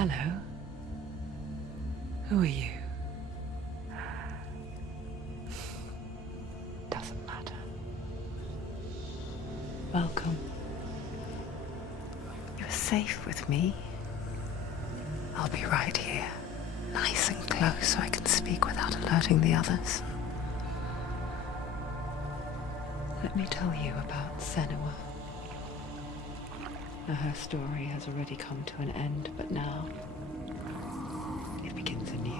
Hello. Who are you? Doesn't matter. Welcome. You're safe with me. I'll be right here, nice and close so I can speak without alerting the others. Let me tell you about Senua. Now, her story has already come to an end, but now it begins anew.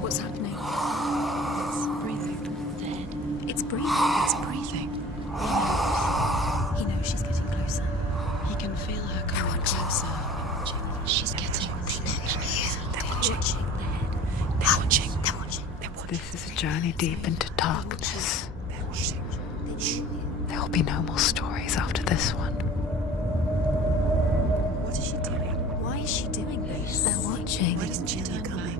What's happening? It's breathing. Dead. It's breathing. It's breathing. He knows she's getting closer. He can feel her coming closer. She's getting closer. They're watching. They're watching. They're watching. They're watching. This is a journey deep into darkness. They're watching. There will be no more stories after this one. What is she doing? Why is she doing this? They're watching. Why doesn't she turn back?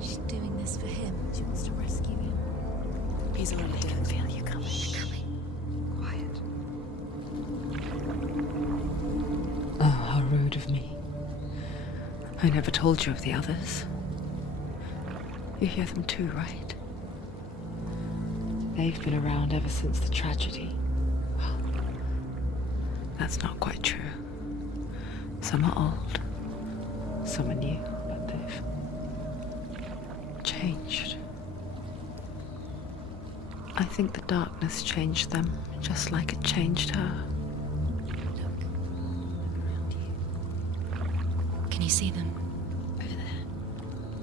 She's doing this for him. She wants to rescue him. He's already dead. I can feel you coming. Quiet. Oh, how rude of me. I never told you of the others. You hear them too, right? They've been around ever since the tragedy. Well, that's not quite true. Some are old, some are new, but they've changed. I think the darkness changed them, just like it changed her. Look around you. Can you see them? Over there.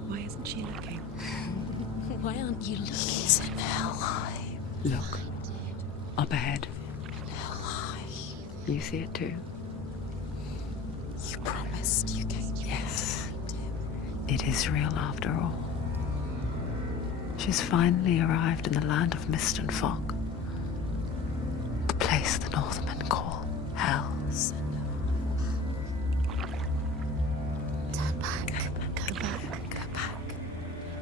Why isn't she looking? Why aren't you looking? He's in hell. Look, up ahead. Alive. You see it too? You promised you came. Yes. It is real after all. She's finally arrived in the land of mist and fog. The place the Northmen call Hell. Turn back. Go back. Go back.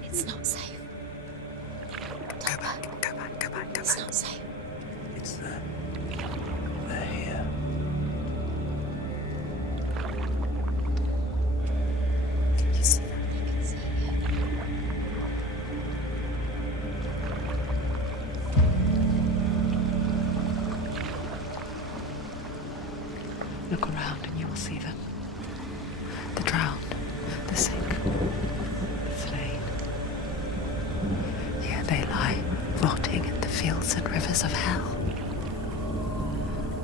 It's not safe. Go back. Go back. Go back. Go It's back. not safe. It's them. They're here. You see that? You can see Look around and you will see them. The drowned, the sick, the slain. Here they lie, rotting in the fields and rivers of hell.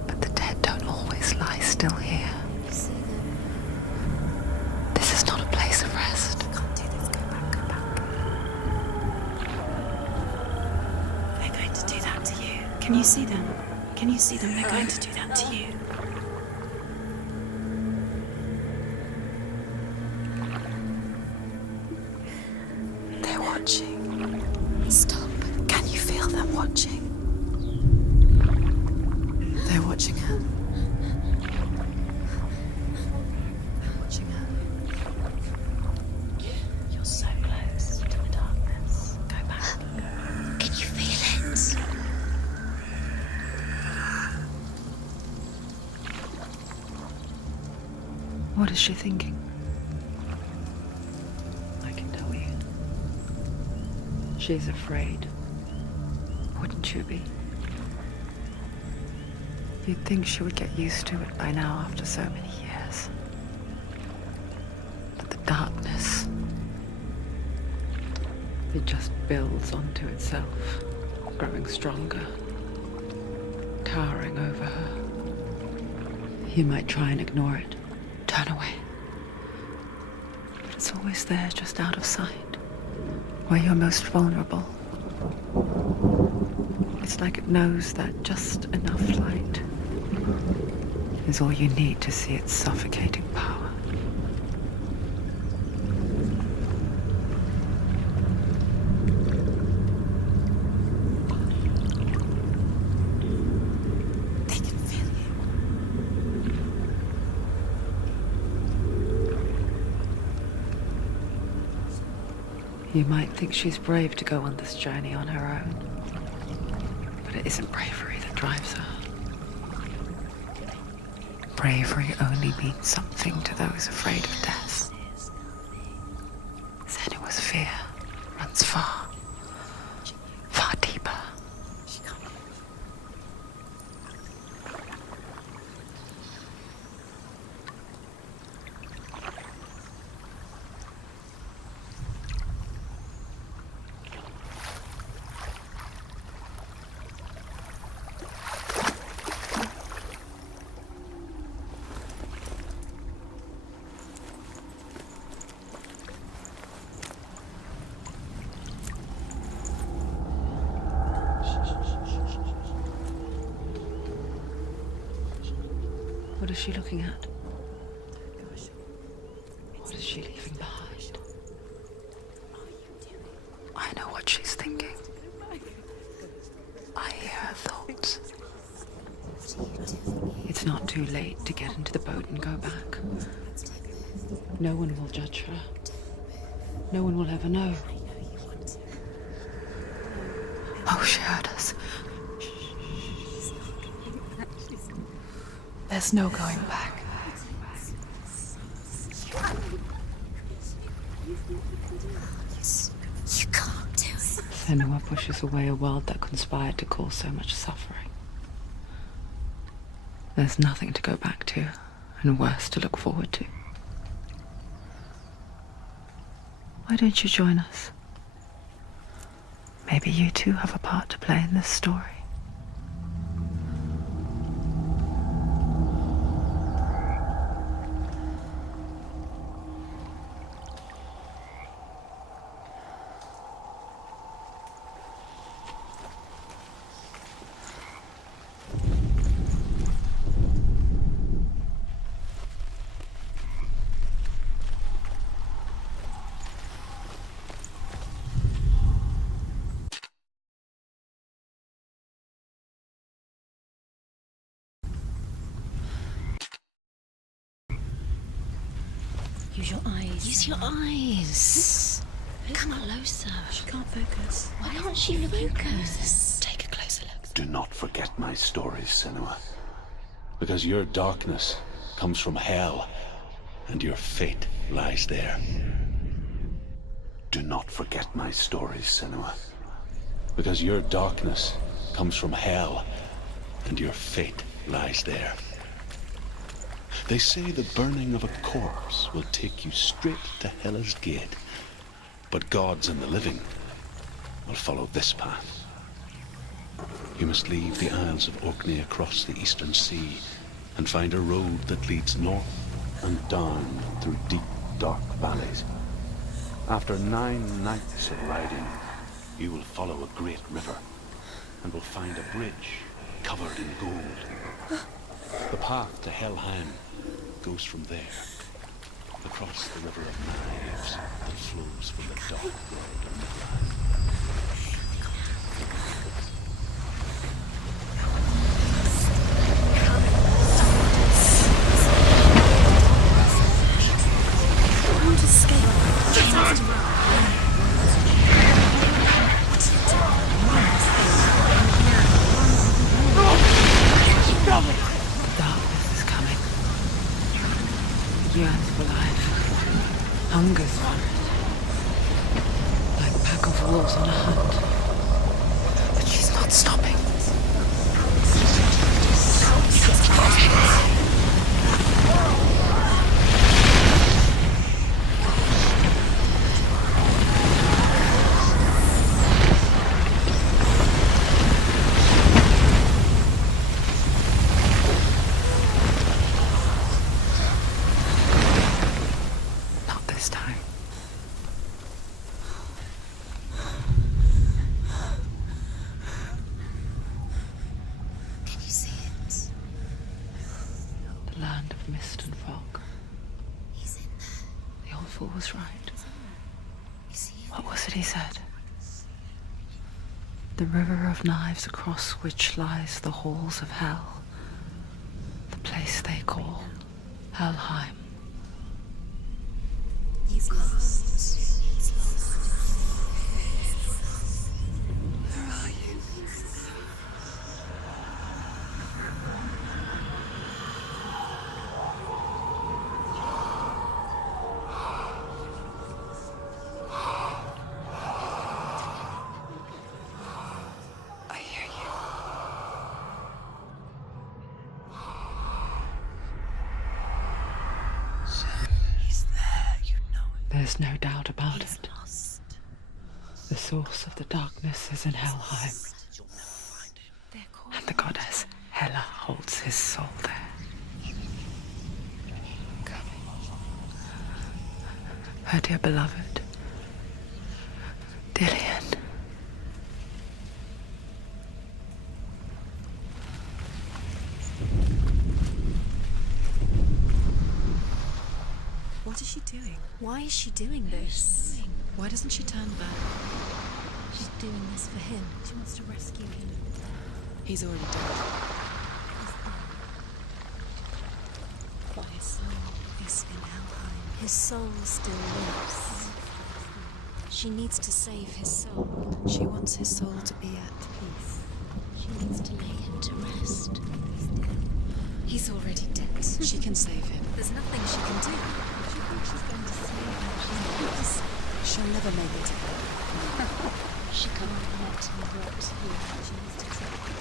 But the dead don't always lie still here. You see them. This is not a place of rest. You can't do this. Go back. Go back. They're going to do that to you. Can you see them? Can you see them? They're going to do that to you. They're watching. Stop. Can you feel them watching? They're watching her. They're watching her. You're so close to the darkness. Go back. Can you feel it? What is she thinking? I can tell you. She's afraid. Wouldn't you be? You'd think she would get used to it by now after so many years. But the darkness, it just builds onto itself, growing stronger, towering over her. You might try and ignore it, turn away. But it's always there, just out of sight, where you're most vulnerable. It's like it knows that just enough light is all you need to see its suffocating power. They can feel you. You might think she's brave to go on this journey on her own, but it isn't bravery that drives her. bravery only means something to those afraid of death. Senua's fear runs far, far deeper. What is she looking at? What is she leaving behind? I know what she's thinking. I hear her thoughts. It's not too late to get into the boat and go back. No one will judge her. No one will ever know. Oh, she heard us. There's no going back. You can't do it. Senua pushes away a world that conspired to cause so much suffering. There's nothing to go back to, and worse to look forward to. Why don't you join us? Maybe you too have a part to play in this story. Use your eyes. Use your eyes. Come closer. She can't focus. Why can't she focus? Take a closer look. Do not forget my stories, Senua. Because your darkness comes from hell, and your fate lies there. Do not forget my stories, Senua. Because your darkness comes from hell, and your fate lies there. They say the burning of a corpse will take you straight to Hela's gate, but gods and the living will follow this path. You must leave the Isles of Orkney across the eastern sea and find a road that leads north and down through deep, dark valleys. After 9 nights of riding, you will follow a great river and will find a bridge covered in gold. The path to Helheim goes from there, across the river of knives that flows from the dark world of Midland. Can't escape. Get out of Darkness is coming. Yearns for life. Hungers for it. Like a pack of wolves on a hunt. But she's not stopping. Not this time. Can you see it? The land of mist and fog. He's in there. The old fool was right. You see it? What was it he said? The river of knives across which lies the halls of hell. The place they call Helheim. You've lost. He's lost. Where are you? There's no doubt about He's it. lost. The source of the darkness is in Helheim, They're calling and the goddess Hela holds his soul there. Her dear beloved, Dillian. What is she doing? Why is she doing this? Why doesn't she turn back? She's doing this for him. She wants to rescue him. He's already dead. But his soul is in Helheim. His soul still lives. She needs to save his soul. She wants his soul to be at peace. She needs to lay him to rest. He's already dead. She can save him. There's nothing she can do. She thinks she's going to save him. She'll never make it to him. She can't let him rot here. She needs to take him.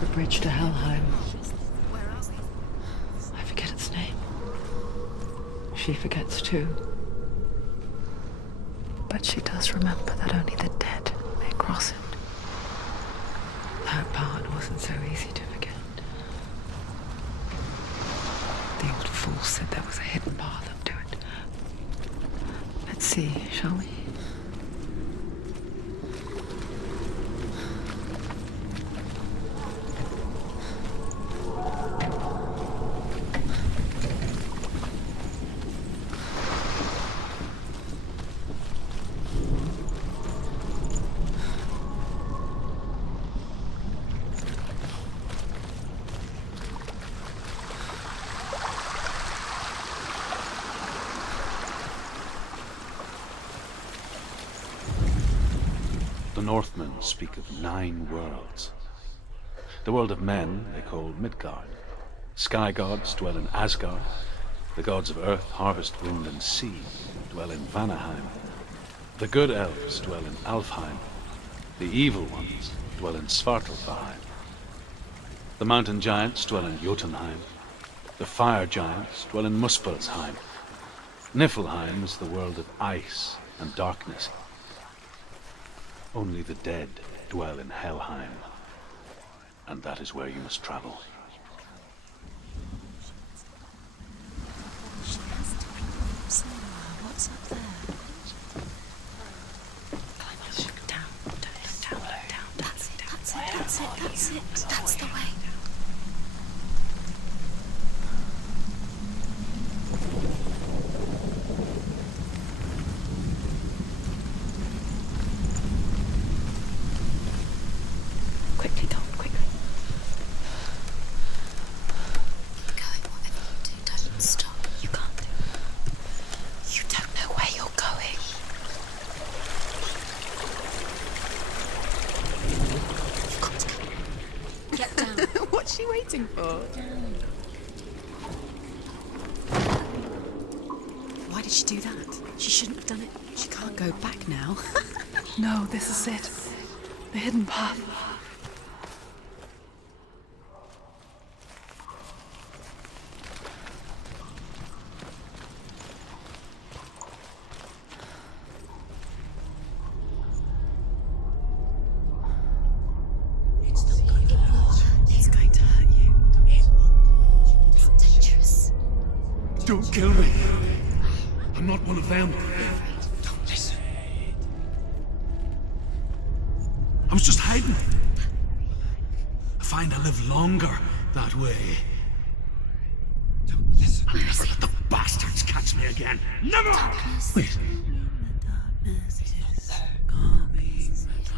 The bridge to Helheim. Where are we? I forget its name. She forgets too. But she does remember that only the dead may cross it. That part wasn't so easy to forget. The old fool said there was a hidden path up to it. Let's see, shall we? The Northmen speak of 9 worlds. The world of men they call Midgard. Sky gods dwell in Asgard. The gods of earth, harvest, wind, and sea dwell in Vanaheim. The good elves dwell in Alfheim. The evil ones dwell in Svartalfheim. The mountain giants dwell in Jotunheim. The fire giants dwell in Muspelheim. Niflheim is the world of ice and darkness. Only the dead dwell in Helheim, and that is where you must travel. She has to be somewhere. What's up there? Down. That's it. That's the way. Quickly, Tom, quickly. Keep going, whatever you do, don't stop. You can't do it. You don't know where you're going. You've got to go. Get down. What's she waiting for? Why did she do that? She shouldn't have done it. She can't go back now. No, this is it. The hidden path. It's not going to hurt. It's going to hurt you. It's dangerous. Don't kill me. I'm not one of them. Don't listen. I was just hiding. I find I live longer that way. Don't listen. I'll never let the bastards catch me again. Never! Wait.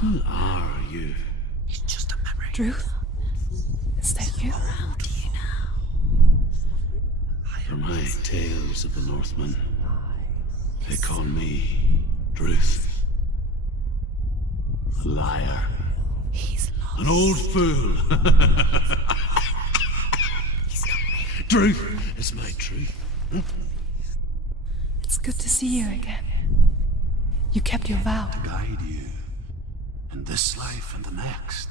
Who are you? It's just a memory. Druth? Is that you? Around you now. For my tales of the Northmen, they call me Druth. A liar. He's lost. An old fool. Truth is my truth. It's good to see you again. You kept your vow. Guide you in this life and the next.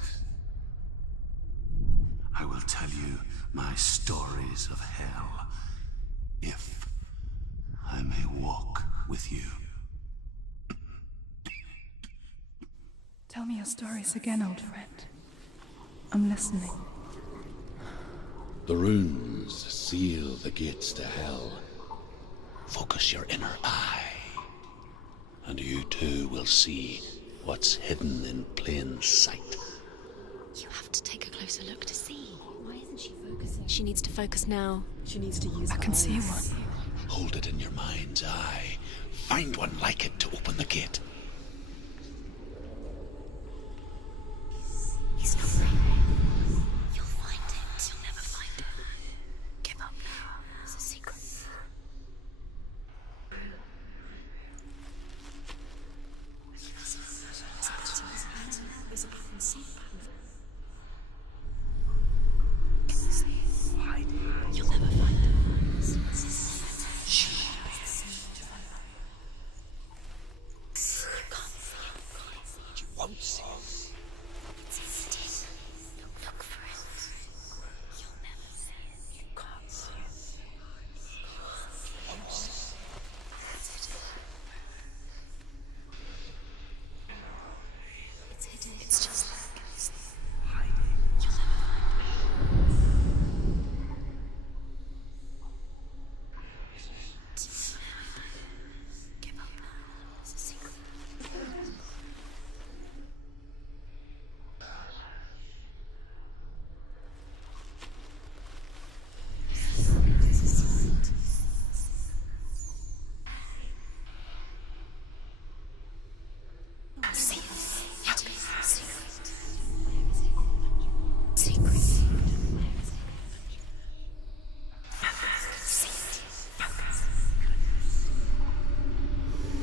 I will tell you my stories of hell, if I may walk with you. Tell me your stories again, old friend. I'm listening. The runes seal the gates to hell. Focus your inner eye, and you too will see what's hidden in plain sight. You have to take a closer look to see. Why isn't she focusing? She needs to focus now. She needs to use I can see one. Hold it in your mind's eye. Find one like it to open the gate. He's not there. You'll find it. You'll never find it. Give up now. It's a secret. There's a button. See the button. Can you see it? Hide it. You'll never find it. Shh. You can't see it. You won't see it. Look for it. You'll never see it. You can't see it. It's hidden. It's just like it. Hide it. You'll never find it. Give up now. It's a secret. See it. It is a secret. Secret. See it.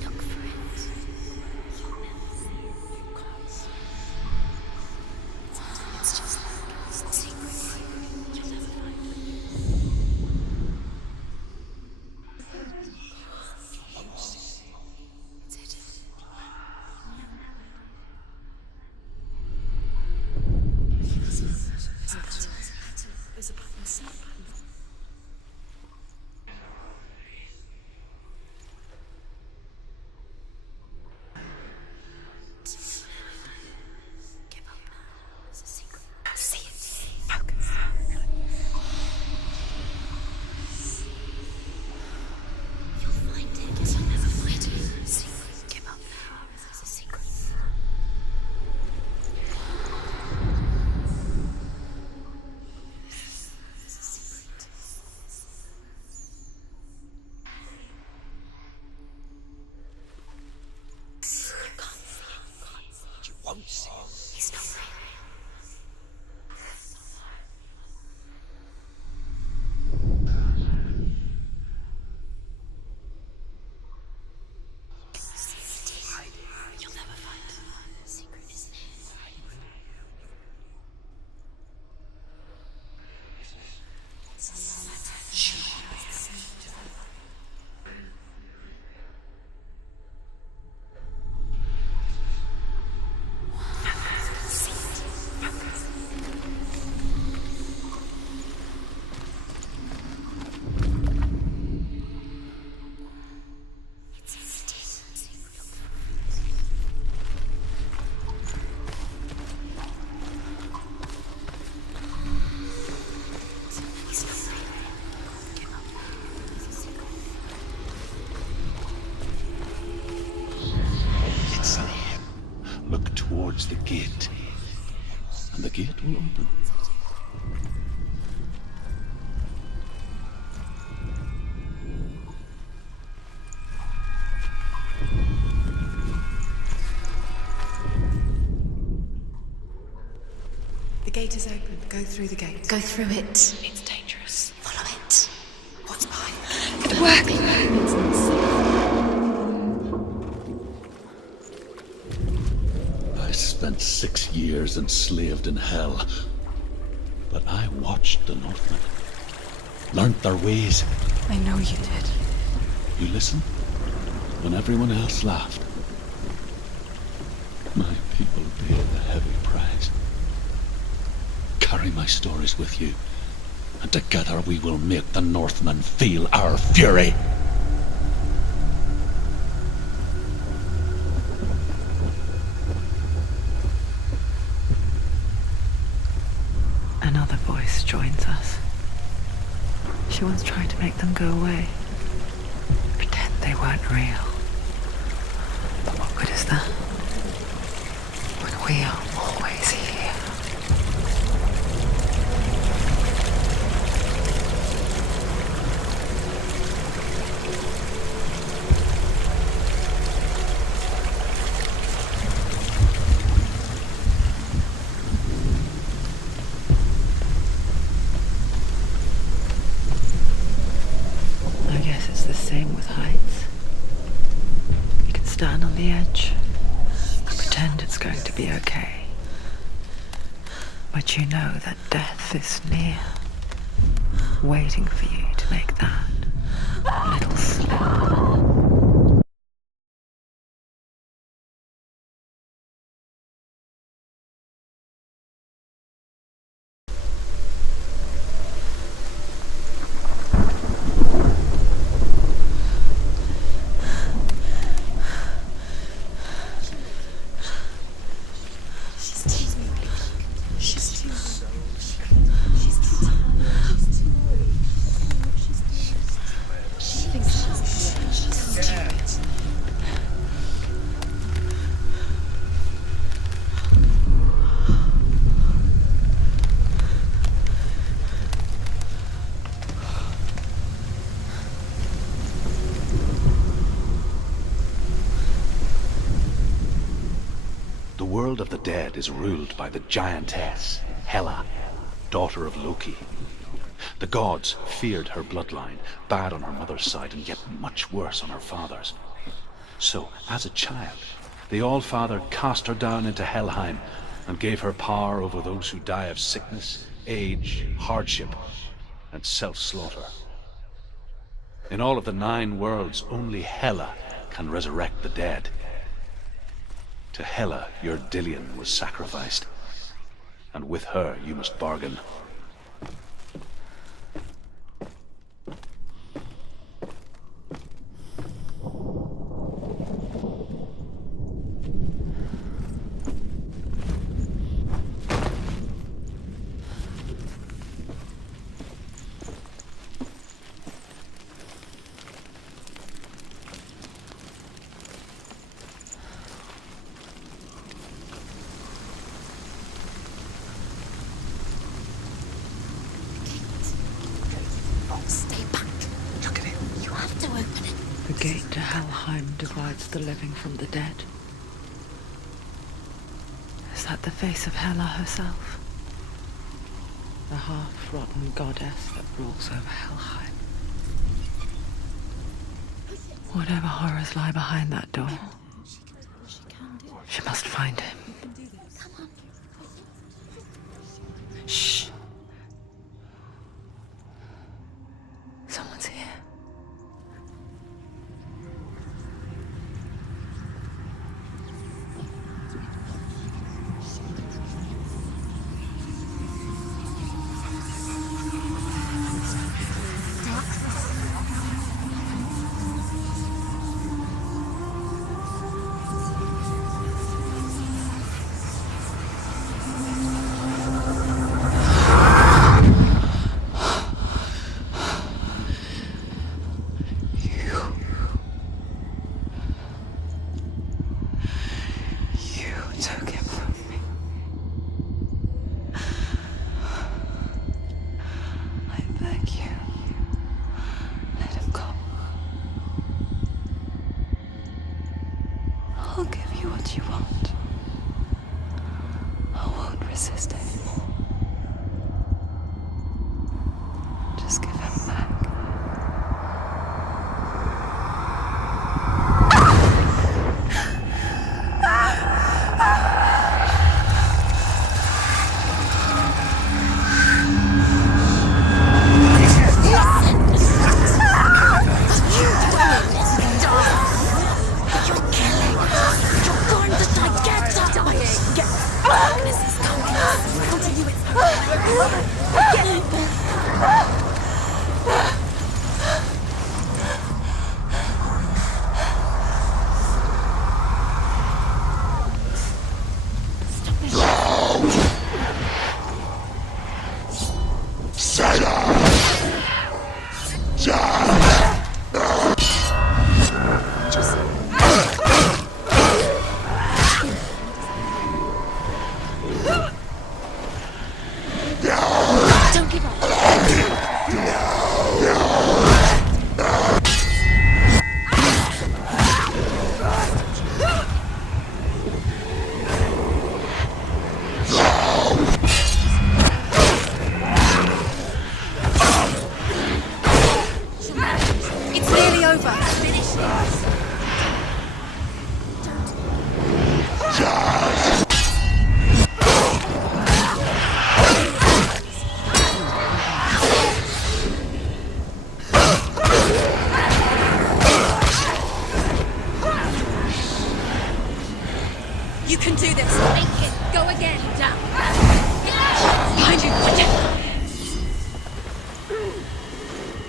Look for it. You'll never see it. You can't see it. It's just like it's a secret. You'll never find it. It's hidden. There's a button. See the button. Give up now. It's a secret. See it. Focus. You'll find it. You'll never find it. Secret. Give up now. It's a secret. It's a secret. You can't see it. You won't see it. He's not there. Hide it. You'll never find it. Secret, isn't it? It's there. Look towards the gate, and the gate will open. The gate is open. Go through the gate. Go through it. It's dangerous. Follow it. What's behind It worked! It's not safe. I spent 6 years enslaved in hell, but I watched the Northmen. learnt their ways. I know you did. You listened when everyone else laughed. My people paid a heavy price. Carry my stories with you, and together we will make the Northmen feel our fury. Another voice joins us. She once tried to make them go away. Pretend they weren't real. But what good is that? When we are always here. I guess it's the same with heights. You can stand on the edge and pretend it's going to be okay. But you know that death is near, waiting for you to make that little slip. The world of the dead is ruled by the giantess, Hela, daughter of Loki. The gods feared her bloodline, bad on her mother's side and yet much worse on her father's. So, as a child, the All-Father cast her down into Helheim and gave her power over those who die of sickness, age, hardship, and self-slaughter. In all of the 9 worlds, only Hela can resurrect the dead. To Hela, your Dillion was sacrificed, and with her you must bargain. Stay back. Look at it. You have to open it. The gate to Helheim divides the living from the dead. Is that the face of Hela herself? The half-rotten goddess that rules over Helheim. Whatever horrors lie behind that door, she must find him. Shh. Someone's here. I'll give you what you want. I won't resist anymore. Just give him back. Don't give up. It's nearly over. Finish it. You can do this. Make it. Go again. Down. Behind you. Watch out.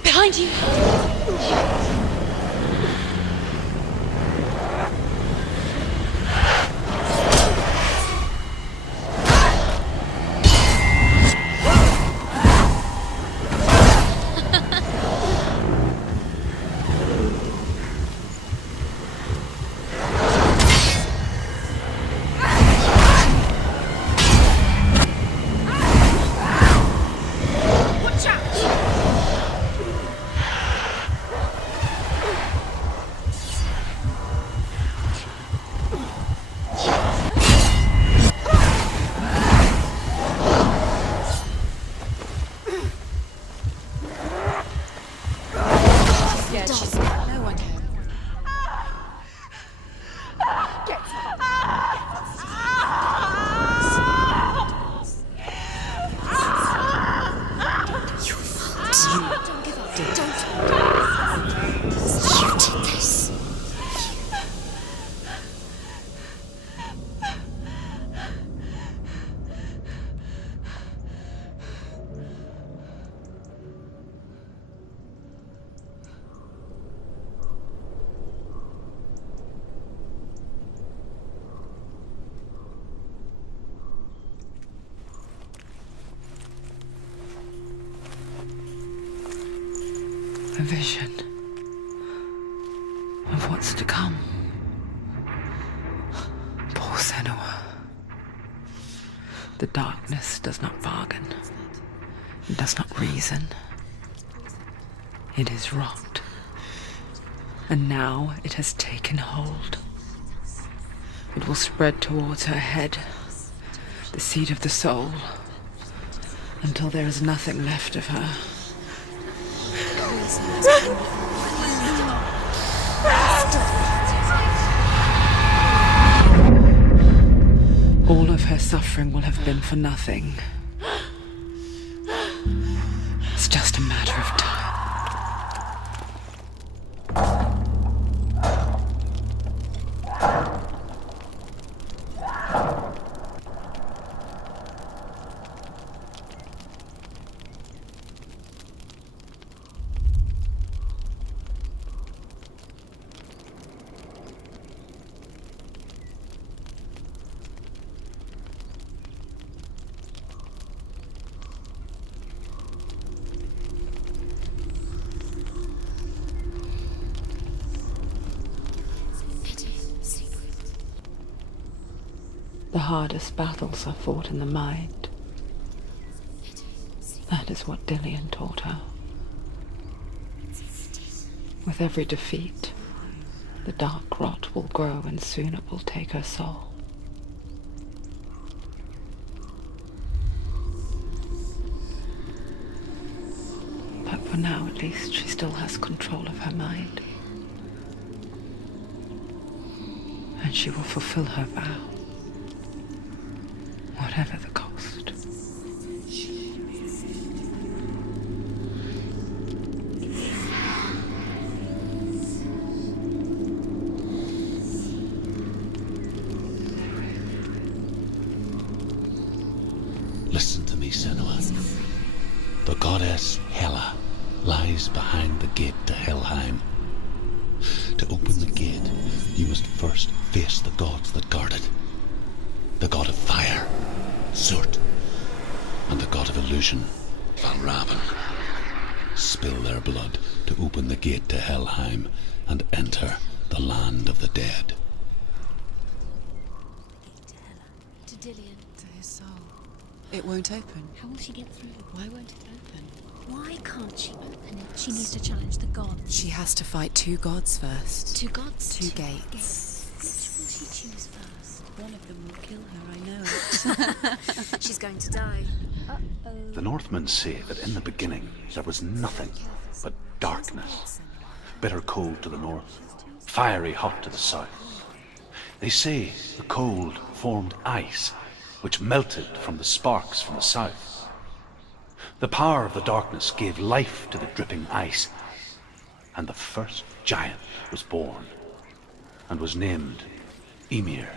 Behind you. Watch out. Yeah, she's no one can. Don't give up. Don't. You did this. A vision of what's to come. Poor Senua. The darkness does not bargain. It does not reason. It is rot. And now it has taken hold. It will spread towards her head, the seat of the soul, until there is nothing left of her. All of her suffering will have been for nothing. It's just a matter of time. The hardest battles are fought in the mind. That is what Dillian taught her. With every defeat, the dark rot will grow and soon it will take her soul. But for now, at least, she still has control of her mind. And she will fulfill her vow. Whatever the cost. Listen to me, Senua. The goddess Hela lies behind the gate to Helheim. To open the gate, you must first face the gods that guard it. The god of fire, Surt, and the god of illusion, Valravan. Spill their blood to open the gate to Helheim and enter the land of the dead. To Hela. To Dillian. To his soul. It won't open. How will she get through? Why won't it open? Why can't she open it? She needs to challenge the gods. She has to fight 2 gods first. 2 gods? 2 gates. Which will she choose first? One of them will kill her, I know it. She's going to die. The Northmen say that in the beginning there was nothing but darkness. Bitter cold to the north, fiery hot to the south. They say the cold formed ice, which melted from the sparks from the south. The power of the darkness gave life to the dripping ice, and the first giant was born, and was named Ymir.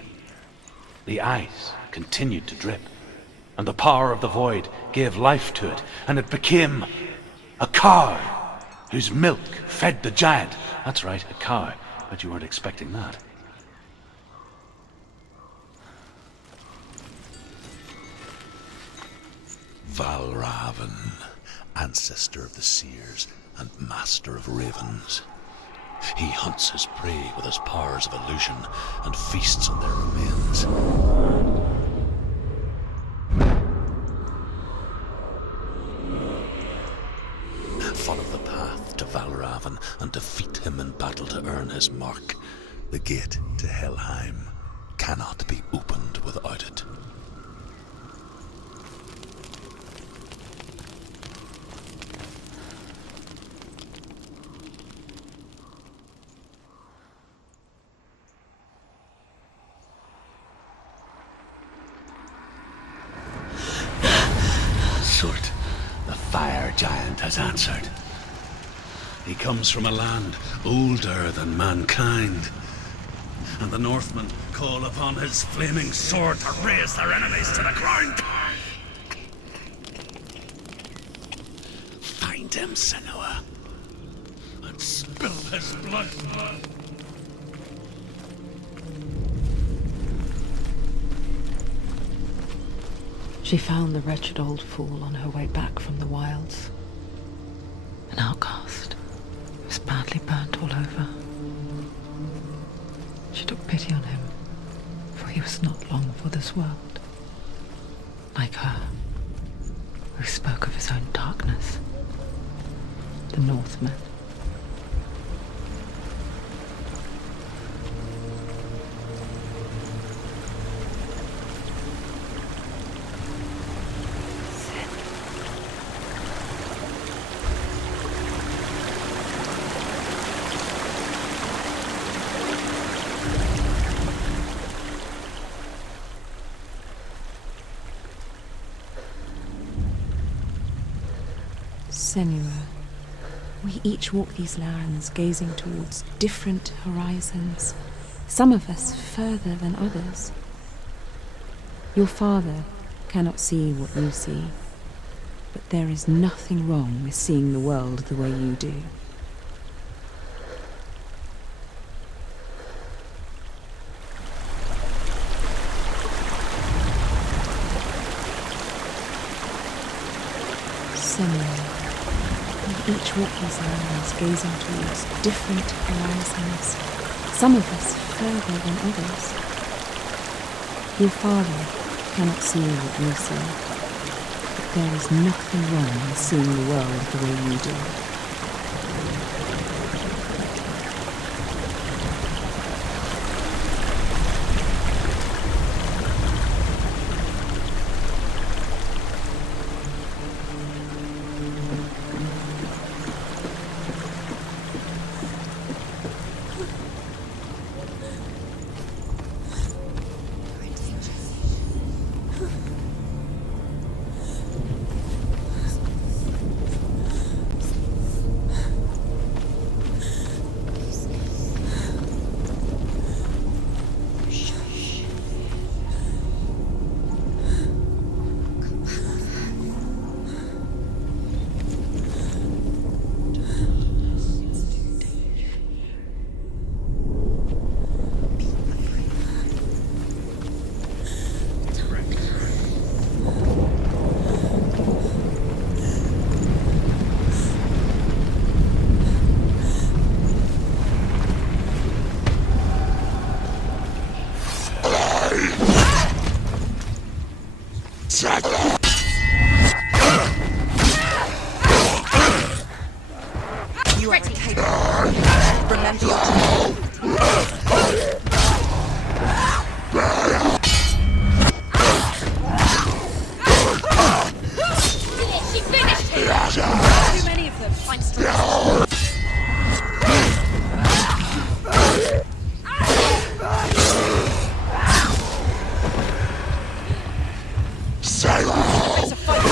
The ice continued to drip, and the power of the void gave life to it, and it became a cow whose milk fed the giant. That's right, a cow. Bet you weren't expecting that. Valravan, ancestor of the seers and master of ravens. He hunts his prey with his powers of illusion and feasts on their remains. Follow the path to Valravan and defeat him in battle to earn his mark. The gate to Helheim cannot be opened without it. Surt, the fire giant, has answered. He comes from a land older than mankind, and the Northmen call upon his flaming sword to raze their enemies to the ground. Find him, Senua, and spill his blood. She found the wretched old fool on her way back from the wilds. An outcast. He was badly burnt all over. She took pity on him, for he was not long for this world. Like her, who spoke of his own darkness. The Northmen. Senua, we each walk these lands gazing towards different horizons, some of us further than others. Your father cannot see what you see, but there is nothing wrong with seeing the world the way you do. Senua, we each walk these lands gazing towards different horizons, some of us further than others. Your father cannot see what you see, but there is nothing wrong with seeing the world the way you do. You are capable. Remember your training. She finished him! Too many of them. Find strength. It's a fight.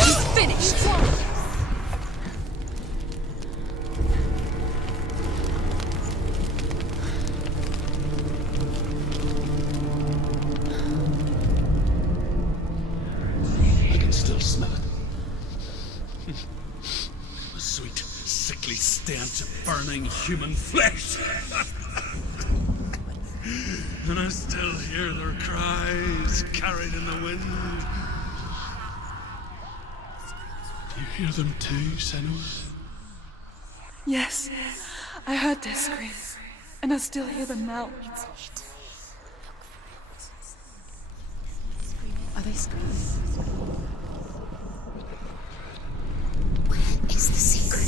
He's finished. I can still smell it. The sweet, sickly stench of burning human flesh. And I still hear their cries carried in the wind. Do you hear them too, Senua? Yes, I heard their screams, and I still hear them now. Are they screaming? Is the secret?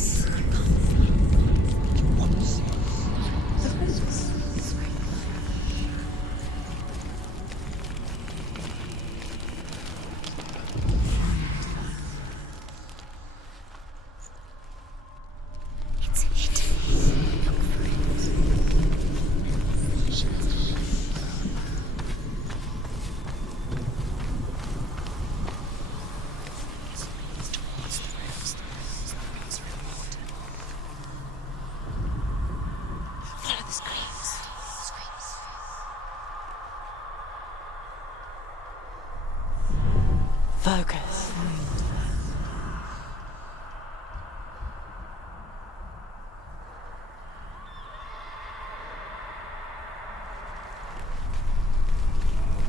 It's hidden. Look for it. Follow the screams. Focus.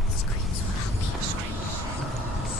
The screams will help you. The roots.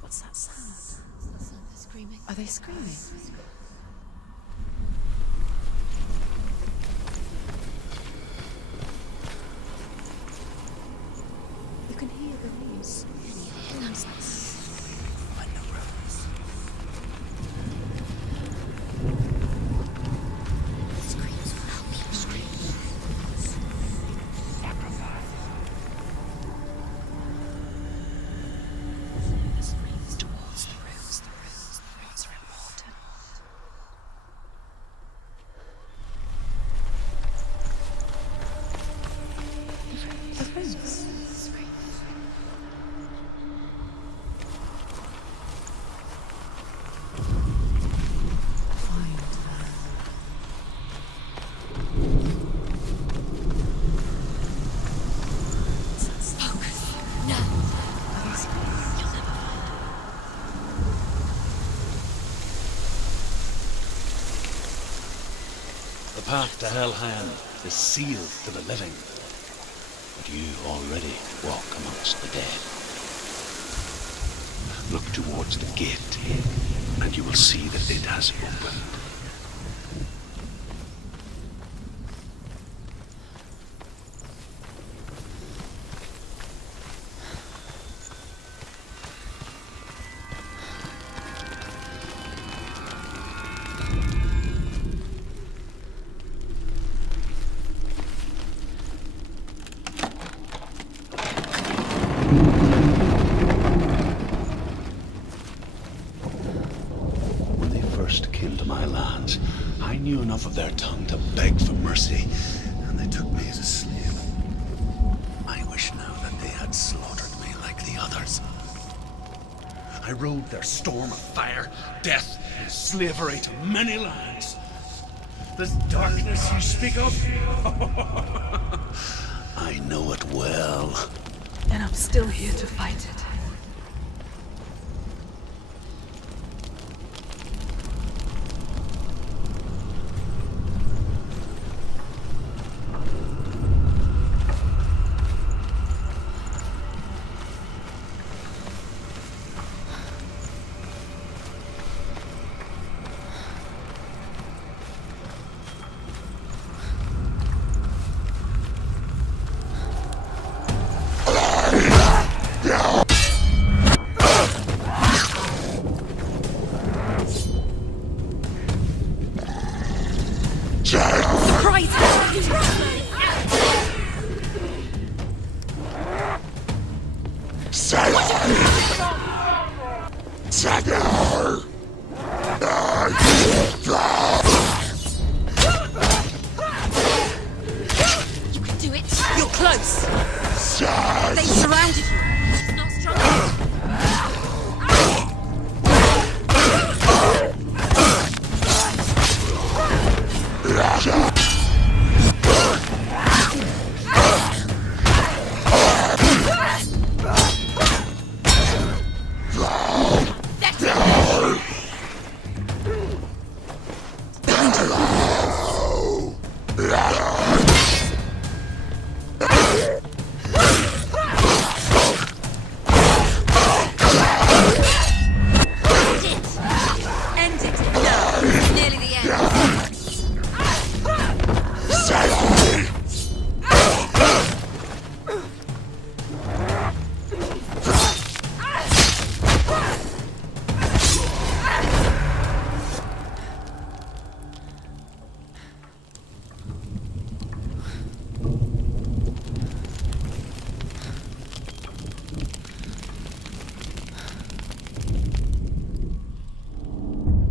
What's that sound? They're screaming. Are they screaming? You can hear the leaves. Find the rose. The screams will help you. The screams towards the rose. The roots are important. The roots. The path to Hellhand is sealed to the living, but you already walk amongst the dead. Look towards the gate, and you will see that it has opened. knew enough of their tongue to beg for mercy, and they took me as a slave. I wish now that they had slaughtered me like the others. I rode their storm of fire, death, and slavery to many lands. This darkness you speak of, I know it well. And I'm still here to fight it. You can do it. You're close. They surrounded you. It's not strong enough. That's it. End it. No, it's nearly the end.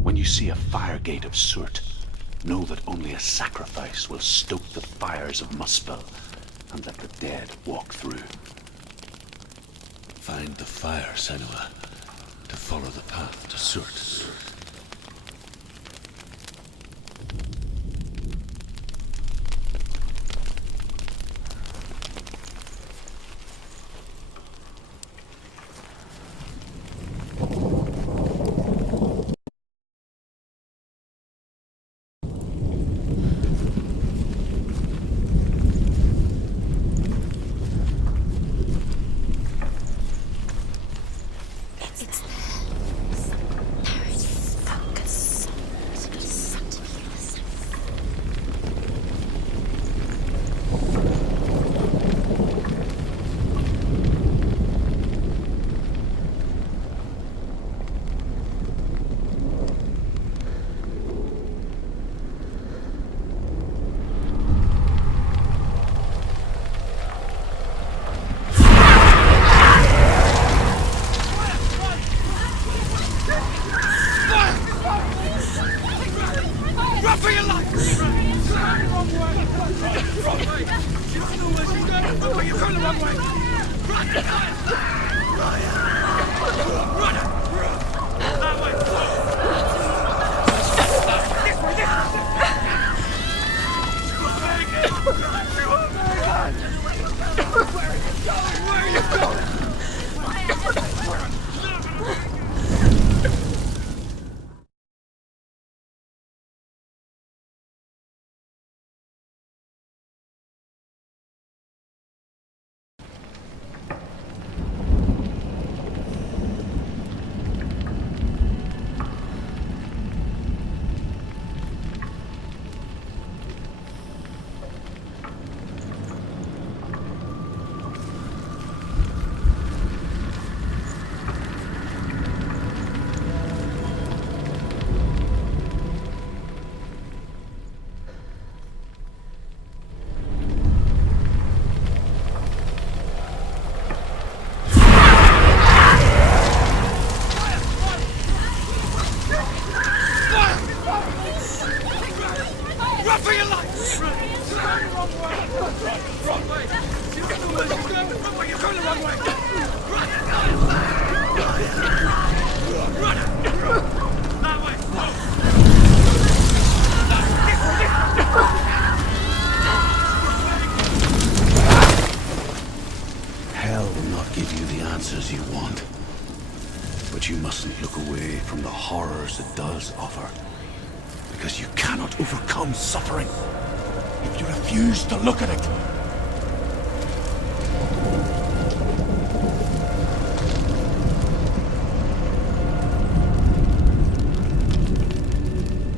When you see a fire gate of soot, know that only a sacrifice will stoke the fires of Muspel and let the dead walk through. Find the fire, Senua, to follow the path to Surt. It's there. There it is. mustn't look away from the horrors it does offer. Because you cannot overcome suffering if you refuse to look at it.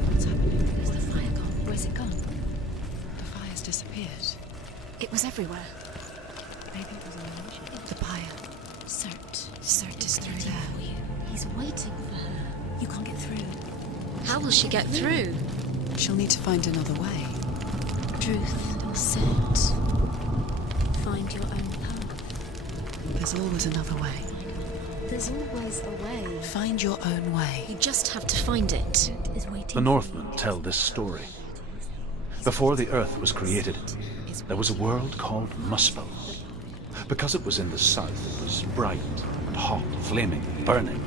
What's happening? Is the fire gone? Where's it gone? The fire's disappeared. It was everywhere. Maybe it was an illusion. The pyre. Cert is through there. For you. He's waiting for her. You can't get through. How will she get through? She'll need to find another way. Truth, Cert. Find your own path. There's always another way. There's always a way. Find your own way. You just have to find it. Is waiting. The Northmen tell this story. Before the earth was created, there was a world called Muspel. Because it was in the south, it was bright and hot, flaming, burning.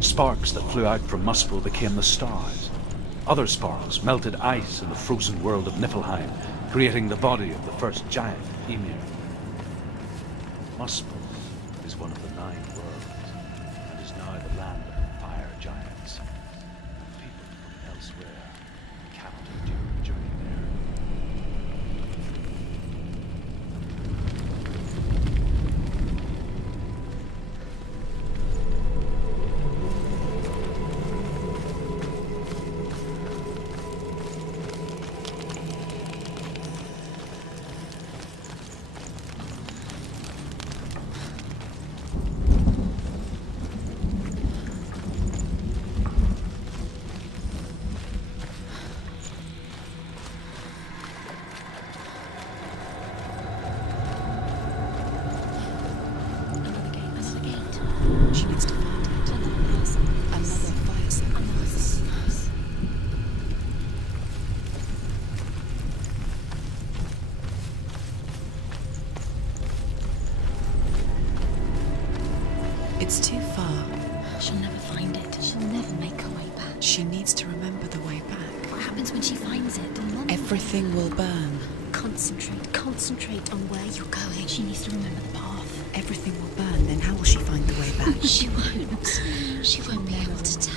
Sparks that flew out from Muspel became the stars. Other sparks melted ice in the frozen world of Niflheim, creating the body of the first giant, Ymir. Muspel is one of the 9 worlds, and is now the land of the fire giants. People from elsewhere cannot endure the journey there. Another gate. She needs to find it. Another person. Another fire sacrifice. It's too far. She'll never find it. She'll never make her way back. She needs to remember the way back. What happens when she finds it? Everything will burn. Concentrate on where you're going. She needs to remember the path. Everything will burn, then how will she find the way back? She won't. She won't be able to tell.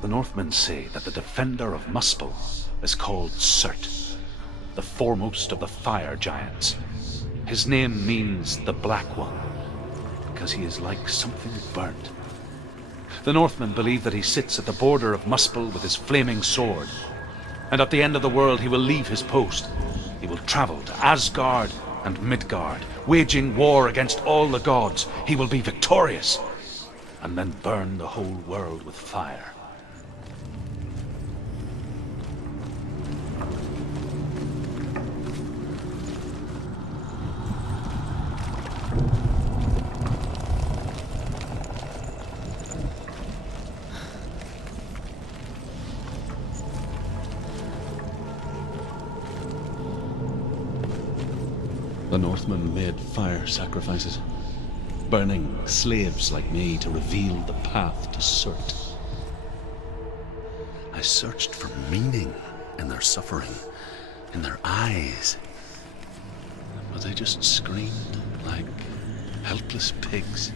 The Northmen say that the defender of Muspel is called Cert, the foremost of the fire giants. His name means the Black One, because he is like something burnt. The Northmen believe that he sits at the border of Muspel with his flaming sword, and at the end of the world he will leave his post. He will travel to Asgard and Midgard, waging war against all the gods. He will be victorious, and then burn the whole world with fire. The Northmen made fire sacrifices, burning slaves like me to reveal the path to Cert. I searched for meaning in their suffering, in their eyes, but they just screamed like helpless pigs.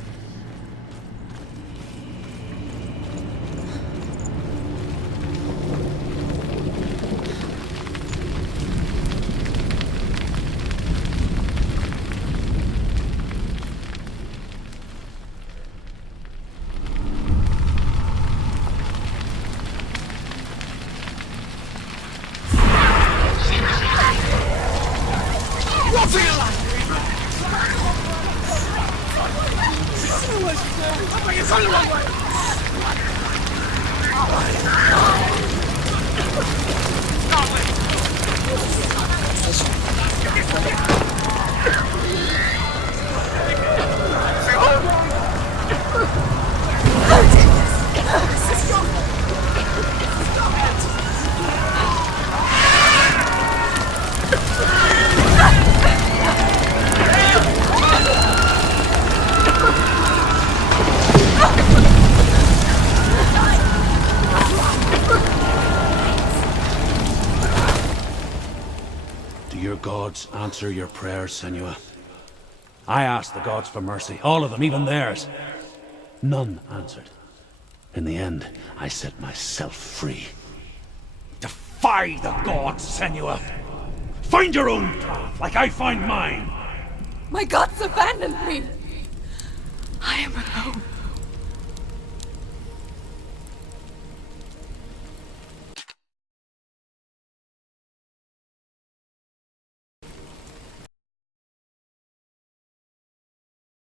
Do your gods answer your prayers, Senua? I asked the gods for mercy, all of them, even theirs. None answered. In the end, I set myself free. Defy the gods, Senua! Find your own path, like I find mine! My gods abandoned me! I am alone.